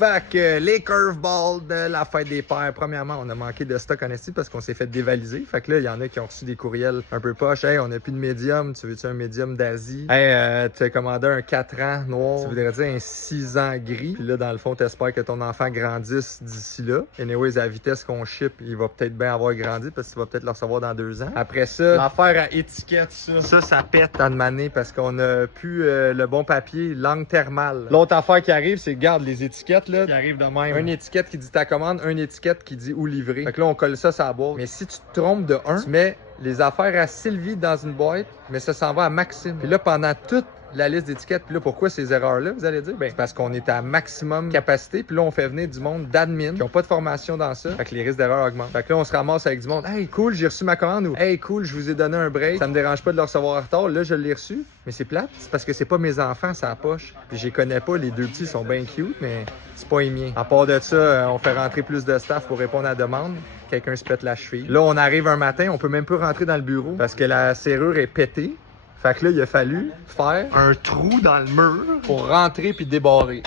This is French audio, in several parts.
Fait que les curveballs de la fête des pères, premièrement, on a manqué de stock en esti parce qu'on s'est fait dévaliser. Fait que là, il y en a qui ont reçu des courriels un peu poches. Hey, on a plus de médium, tu veux-tu un médium d'Asie? Hey, tu as commandé un 4 ans noir, ça voudrait dire un 6 ans gris. Puis là, dans le fond, t'espères que ton enfant grandisse d'ici là. Anyways, à la vitesse qu'on ship, il va peut-être bien avoir grandi parce qu'il va peut-être le recevoir dans 2 ans. Après ça, l'affaire à étiquette, ça pète en mané parce qu'on a plus le bon papier, langue thermale. L'autre affaire qui arrive, c'est, garde les étiquettes là, qui arrivent de même. Une étiquette qui dit ta commande, une étiquette qui dit où livrer. Fait que là, on colle ça sur la boîte. Mais si tu te trompes de un, tu mets les affaires à Sylvie dans une boîte, mais ça s'en va à Maxime. Puis là, pendant toute la liste d'étiquettes, puis là, pourquoi ces erreurs-là, vous allez dire? Ben, c'est parce qu'on est à maximum capacité, puis là, on fait venir du monde d'admin qui n'ont pas de formation dans ça. Fait que les risques d'erreur augmentent. Fait que là, on se ramasse avec du monde. Hey, cool, j'ai reçu ma commande, ou hey, cool, je vous ai donné un break. Ça me dérange pas de le recevoir en retard. Là, je l'ai reçu. Mais c'est plate. C'est parce que c'est pas mes enfants, c'est la poche. Puis je les connais pas. Les deux petits sont bien cute, mais c'est pas les miens. À part de ça, on fait rentrer plus de staff pour répondre à la demande. Quelqu'un se pète la cheville. Là, on arrive un matin, on peut même pas rentrer dans le bureau parce que la serrure est pétée. Fait que là, il a fallu faire un trou dans le mur pour rentrer puis débarrer.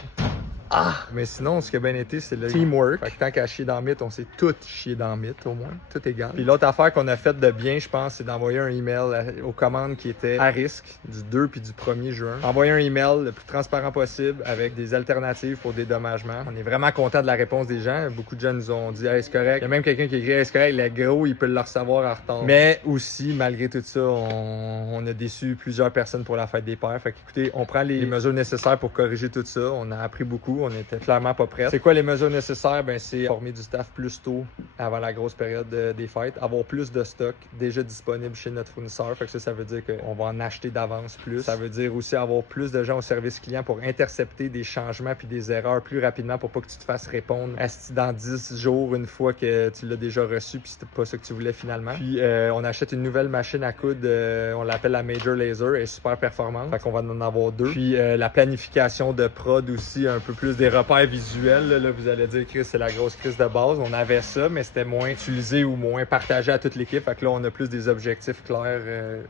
Ah! Mais sinon, ce qui a bien été, c'est le teamwork. Fait que tant qu'à chier dans le mythe, on s'est tous chier dans le mythe, au moins. Tout égal. Puis l'autre affaire qu'on a faite de bien, je pense, c'est d'envoyer un email aux commandes qui étaient à risque du 2 puis du 1er juin. Envoyer un email le plus transparent possible avec des alternatives pour dédommagement. On est vraiment content de la réponse des gens. Beaucoup de gens nous ont dit, hey, c'est correct. Il y a même quelqu'un qui a écrit, hey, c'est correct, le gros, il peut le recevoir en retard. Mais aussi, malgré tout ça, on a déçu plusieurs personnes pour la fête des pères. Fait qu'écoutez, on prend les mesures nécessaires pour corriger tout ça. On a appris beaucoup. On était clairement pas prêts. C'est quoi les mesures nécessaires? Ben, c'est former du staff plus tôt avant la grosse période des fêtes, avoir plus de stock déjà disponible chez notre fournisseur. Fait que ça veut dire qu'on va en acheter d'avance plus. Ça veut dire aussi avoir plus de gens au service client pour intercepter des changements puis des erreurs plus rapidement pour pas que tu te fasses répondre dans 10 jours une fois que tu l'as déjà reçu puis c'était pas ça que tu voulais finalement. Puis on achète une nouvelle machine à coudre, on l'appelle la Major Laser, elle est super performante. Fait qu'on va en avoir 2. Puis la planification de prod aussi, un peu plus des repères visuels. Là, vous allez dire, Chris, c'est la grosse crise de base. On avait ça, mais c'était moins utilisé ou moins partagé à toute l'équipe. Fait que là, on a plus des objectifs clairs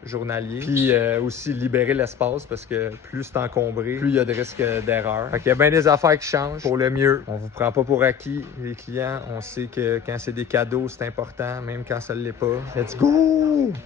journaliers. Puis aussi libérer l'espace parce que plus c'est encombré, plus il y a de risques d'erreur. Fait qu'il y a bien des affaires qui changent pour le mieux. On vous prend pas pour acquis, les clients. On sait que quand c'est des cadeaux, c'est important, même quand ça ne l'est pas. Let's go!